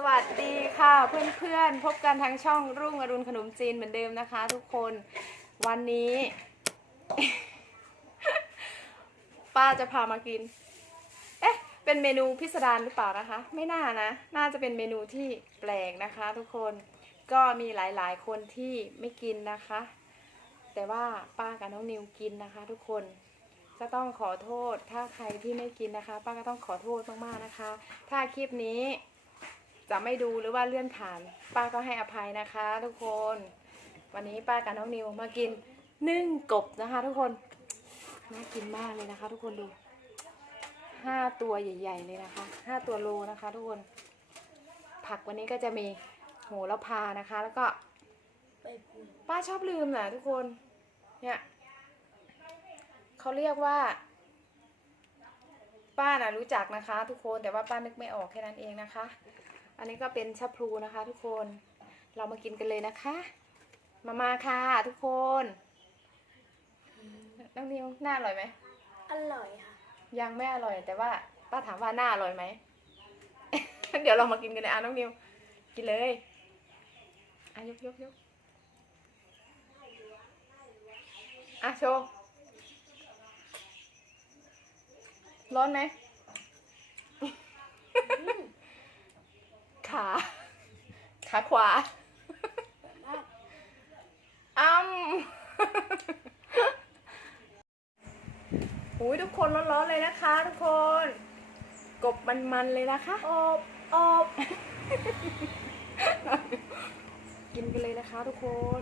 สวัสดีค่ะเพื่อนๆ พบกันทางช่องรุ่งอรุณขนมจีนเหมือนเดิมนะคะ ทุกคนวันนี้ ป้าจะพามากิน เอ๊ะ เป็นเมนูพิสดารหรือเปล่านะคะ ไม่น่านะ น่าจะเป็นเมนูที่แปลกนะคะ ทุกคนก็มีหลายๆ คนที่ไม่กินนะคะ แต่ว่าป้ากับน้องนิวกินนะคะ ทุกคนก็ต้องขอโทษถ้าใครที่ไม่กินนะคะ ป้าก็ต้องขอโทษมากๆนะคะ ถ้าคลิปนี้ จะไม่ดูหรือว่าเลื่อนผ่าน ป้าก็ให้อภัยนะคะ ทุกคน วันนี้ป้ากับน้องนิวมากินนึ่งกบนะคะ ทุกคนน่ากินมากเลยนะคะ ทุกคนดูห้าตัวใหญ่ ๆ เลยนะคะห้าตัวโลนะคะ ทุกคน ผักวันนี้ก็จะมีโหระพานะคะ แล้วก็ ป้าชอบลืมนะทุกคน เนี่ยเขาเรียกว่า ป้านะรู้จักนะคะ ทุกคนแต่ว่าป้านึกไม่ออกแค่นั้นเองนะคะ อันนี้ก็เป็นชะพลูนะคะ ทุกคน เรามากินกันเลยนะคะ มามาค่ะทุกคนน้องนิวหน้าอร่อยไหม อร่อยค่ะ ยังไม่อร่อยแต่ว่าป้าถามว่าหน้าอร่อยไหม เดี๋ยวเรามากินกันเลยอะน้องนิว กินเลยอะยกยกยกอะโชว์ร้อนไหม ขาขาขวาอ้ำหูยทุกคนร้อนๆเลยนะคะ ทุกคน กบมันๆเลยนะคะ อบอบกินกันเลยนะคะ ทุกคน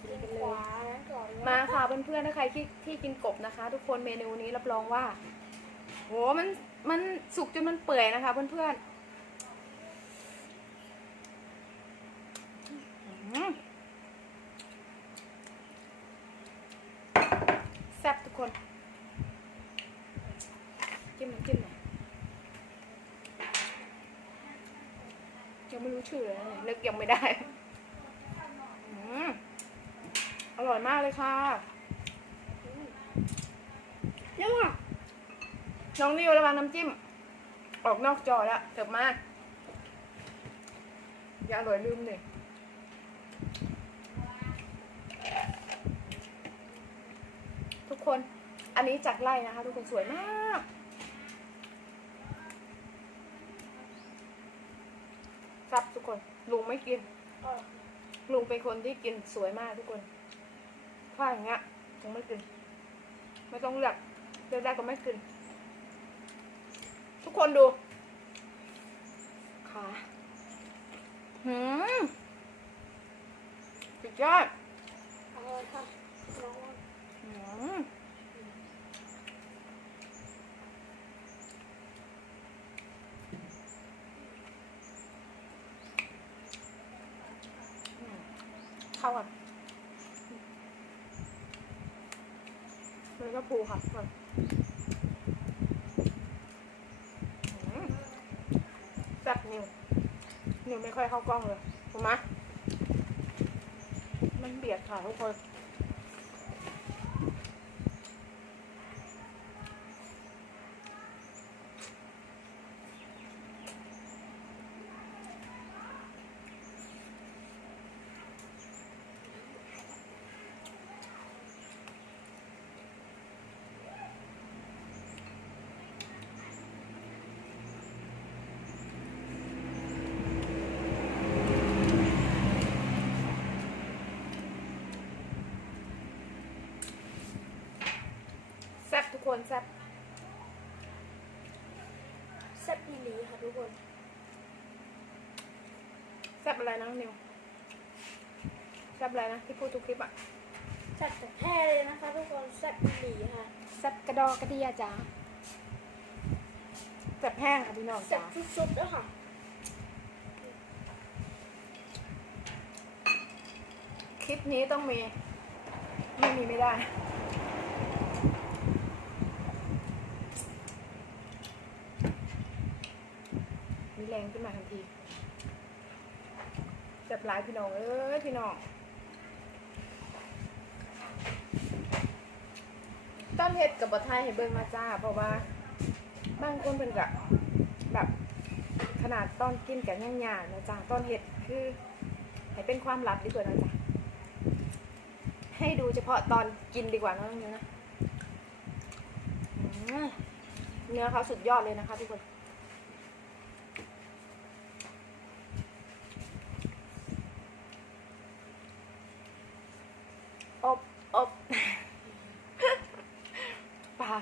กินกันเลขยวานะก่อนนะมาค่ะเพื่อนๆถ้าใครที่ที่กินกบนะคะ ทุกคนเมนูนี้รับรองว่าโหมันมันสุกจนมันเปื่อยนะคะ เพื่อนๆอื้อหือแซ่บทุก คนจิ้มน้ำจิ้มหน่อยยังไม่รู้ชื่อเลยนะเนี่ยนึกยังไม่ได้อืมอร่อยมากเลยค่ะเนี่ยว่ะน้องนิวระวังน้ำจิ้ม ออกนอกจอแล้วเถิบมาก อย่าอร่อยลืมเลยทุกคน อันนี้จากไร่นะคะ ทุกคนสวยมาก ครับทุกคนลุงไม่กินเออลุงเป็นคนที่กินสวยมากทุกคนถ้าอย่างเงี้ยลุงไม่กิน ไม่ต้องเลือกเลือกได้ก็ไม่กิน ทุกคนดูขาหืมสุดยอดอร่อยค่ะลองหืมอืมเข้ากัน ระบูค่ะกคนอืมแซ่บนิวนิวไม่ค่อยเข้ากล้องเลยถูกไหมมันเบียดค่ะทุกคน คนแซ่บแซ่บอีหลีค่ะทุกคนแซ่บอะไรนะน้องนิวแซ่บอะไรนะที่พูดทุกคลิปอะแซ่บจากแท้เลยนะคะทุกคนแซ่บอีหลีค่ะแซ่บกระดอกกระเดียจ้าแซ่บแห้งค่ะพี่น้องแซ่จ้าบสุดๆแล้วค่ะคลิปนี้ต้องมี ไม่มีไม่ได้ มีแร งขึ้นมาทันทีแซ่บหลายพี่น้องเอ้ยพี่น้องต้มเห็ดกับบะไทยให้เบิ่งมาจ้า เพราะว่าบางคนเป็นกะแบบขนาดตอนกินกับย่างยานะจ๊ะตอนเห็ดคือให้เป็นความลับดีกว่านะจ๊ะให้ดูเฉพาะตอนกินดีกว่าน้องนิวนะอืมเนื้อเขาสุดยอดเลยนะคะทุกคน อบอบปลา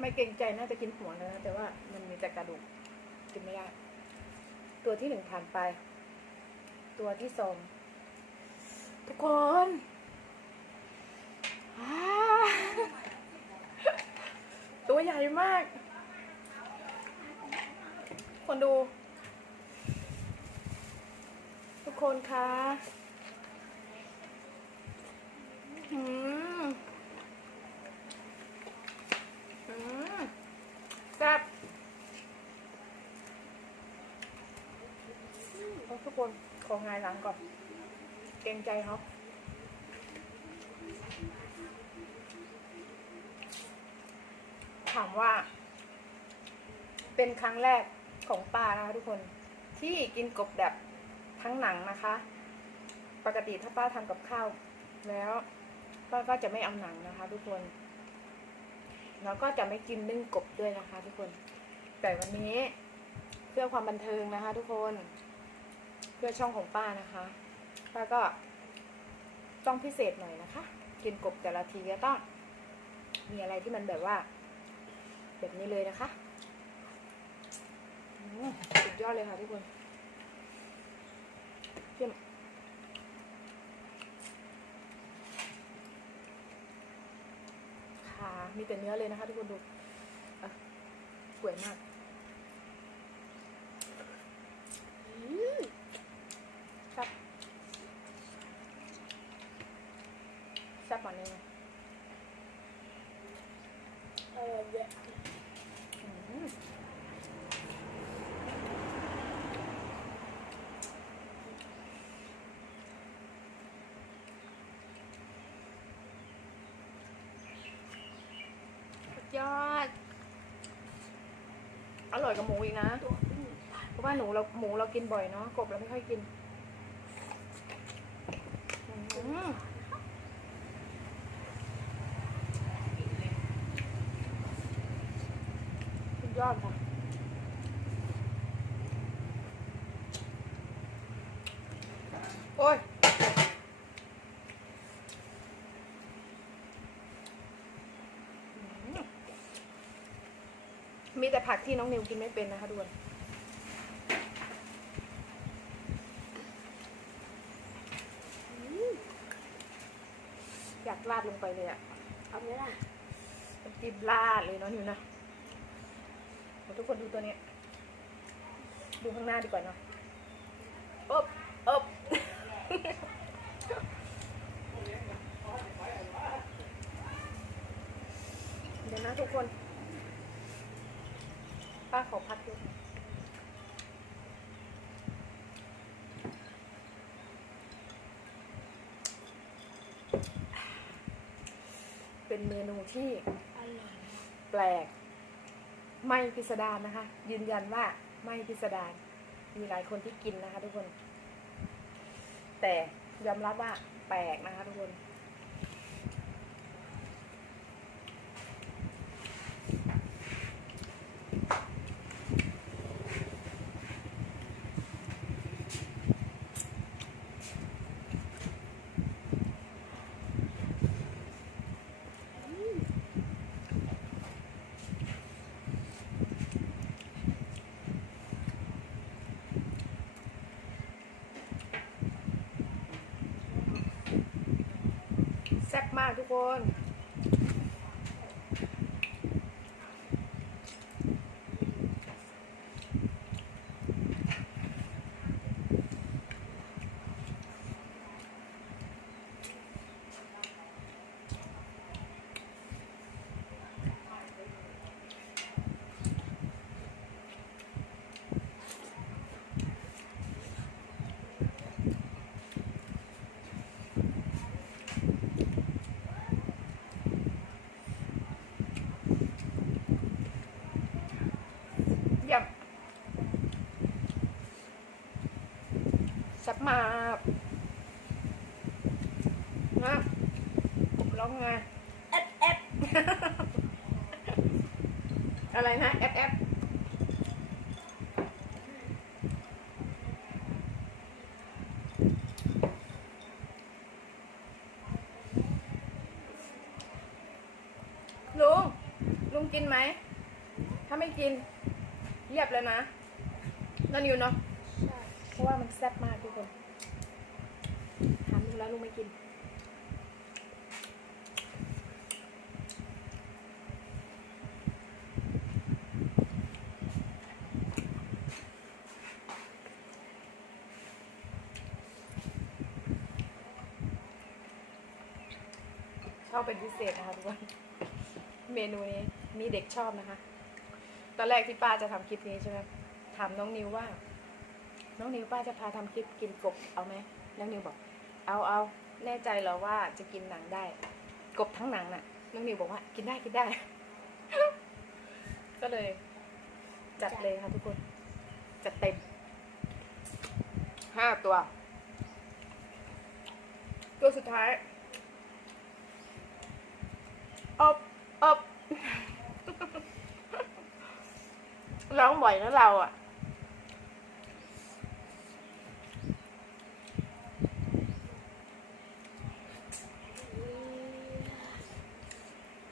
ไม่เกรงใจ น่าจะกินหัวนะแต่ว่ามันมีแต่กระดูกกินไม่ได้ ตัวที่หนึ่งผ่านไป ตัวที่สองทุกคนตัวใหญ่มาก คนดู ทุกคนคะ อืมอืมแซ่บเอา ทุกคนของงายหลังก่อน เกรงใจเขาถามว่า เป็นครั้งแรกของป้านะคะทุกคนที่กินกบแบบทั้งหนังนะคะ ปกติถ้าป้าทำกับข้าว แล้วป้าก็จะไม่เอาหนังนะคะ ทุกคนแล้วก็จะไม่กินนึ่งกบด้วยนะคะ ทุกคน แต่วันนี้เพื่อความบันเทิงนะคะ ทุกคน พื่อช่องของป้านะคะป้าก็ต้องพิเศษหน่อยนะคะ กินกบแต่ละทีก็ต้องมีอะไรที่มันแบบว่า แบบนี้เลยนะคะสุดยอดเลยค่ะทุกคนเยี่ยมขามีแต่เนื้อเลยนะคะ ทุกคนดูสวยมากอืมครับแซ่บกว่านี้ไหม เออเยอะ อืมสุด ยอด อร่อยกับหมูอีกนะ เพราะว่าหนูเราหมูเรากินบ่อยเนาะ กบเราไม่ค่อยกินอืมสุดยอดค่ะโอ้ย อืม มีแต่ผักที่น้องนิวกินไม่เป็นนะคะทุกคนอยากราดลงไปเลยอะเอาไหมล่ะมันกินราดเลยเนาะนิวนะเดี๋ยวทุกคนดูตัวเนี้ยดูข้างหน้าดีกว่าเนาะอบอบเดี๋ยวนะทุกคนป้า ขอพัดดูเป็นเมนูที่แปลก ไม่พิสดารนะคะ ยืนยันว่าไม่พิสดารมีหลายคนที่กินนะคะ ทุกคน แต่ยอมรับว่าแปลกนะคะ ทุกคน มากทุกคน อ อะไร นะแอปแอปลุง ลุงกินไหม ถ้าไม่กิน เรียบเลยนะนั่นอยู่เนาะเพราะว่ามันแซ่บมากทุกคนถามลุงแล้วลุงไม่กิน ชอบเป็นพิเศษนะคะทุกคนเมนูนี้มีเด็กชอบนะคะ ตอนแรกที่ป้าจะทำคลิปนี้ใช่ไหมถามน้องนิวว่า น้องนิวป้าจะพาทำคลิปกินกบเอาไหมน้องนิวบอก เอาเอาแน่ใจเหรอว่าจะกินหนังได้ กบทั้งหนังน่ะ น้องนิวบอกว่ากินได้กินได้ ก็เลย จัดเลยค่ะทุกคน จัดเต็มห้าตัว ตัวสุดท้าย อบอบร้องบ่อยนะเราอะ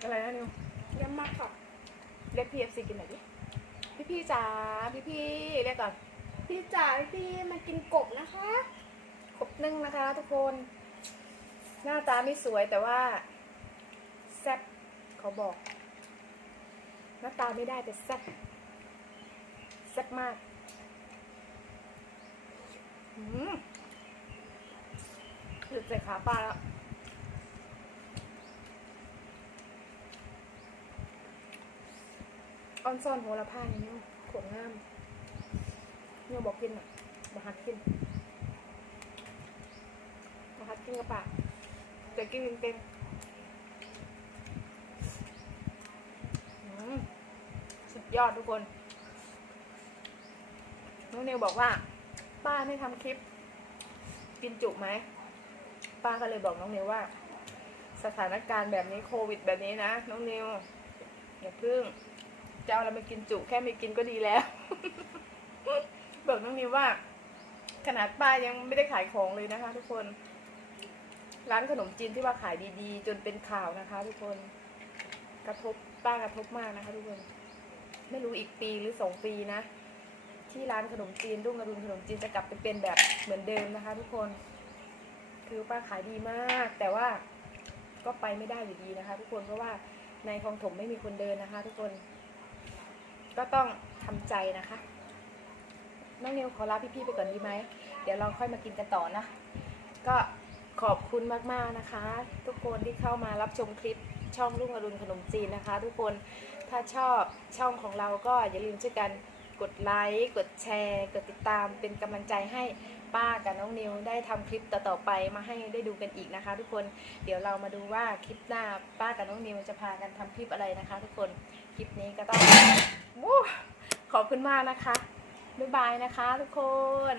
อะไรนะนิวเยี่ยมมากค่ะ เรียกพีเอฟซีกินหน่อยดิ พี่พี่ๆจ๋า พี่พี่ๆเรียกก่อน พี่จ๋าพี่มากินกบนะคะครบนึ่งนะคะทุกคน หน้าตาไม่สวยแต่ว่าแซ่บ เขาบอกหน้าตาไม่ได้แต่แซ่บแซ่บมากอืมหลุดใส่ขาปลาแล้วออนซอนโหระพานี่เนี่ยขวดงามเนี่ยบอกกินอะบอกหัดกินบอกหัดกินกับปากแต่กินเต็มๆอืมสุด ยอดทุกคนน้องนิวบอกว่า ป้าไม่ทำคลิป กินจุไหม ป้าก็เลยบอกน้องนิวว่า สถานการณ์แบบนี้โควิดแบบนี้นะน้องนิวอย่าพึ่งจะเอาอะไรมากินจุแค่ไม่กินก็ดีแล้ว บอกน้องนิวว่า ขนาดป้ายังไม่ได้ขายของเลยนะคะ ทุกคน ร้านขนมจีนที่ว่าขายดีๆ จนเป็นข่าวนะคะ ทุกคน กระทบป้ากระทบมากนะคะ ทุกคน ไม่รู้อีกปีหรือสองปีนะ ที่ร้านขนมจีนรุ่งอรุณขนมจีนจะกลับไปเป็นแบบเหมือนเดิมนะคะ ทุกคน คือป้าขายดีมาก แต่ว่าก็ไปไม่ได้อยู่ดีนะคะ ทุกคนเพราะว่าในคลองถมไม่มีคนเดินนะคะ ทุกคน ก็ต้องทำใจนะคะน้องเนวขอลาพี่ๆไปก่อนดีไหม เดี๋ยวเราค่อยมากินกันต่อนะ ก็ ขอบคุณมากๆนะคะ ทุกคนที่เข้ามารับชมคลิปช่องรุ่งอรุณขนมจีนนะคะ ทุกคนถ้าชอบช่องของเราก็อย่าลืมช่วยกันกดไลค์กดแชร์ กดติดตามเป็นกำลังใจให้ป้ากับน้องนิวได้ทำคลิปต่อๆไปมาให้ได้ดูกันอีกนะคะ ทุกคนเดี๋ยวเรามาดูว่าคลิปหน้าป้ากับน้องนิวจะพากันทำคลิปอะไรนะคะ ทุกคนคลิปนี้ก็ต้องขอบคุณมากนะคะบ๊ายบายนะคะ ทุกคน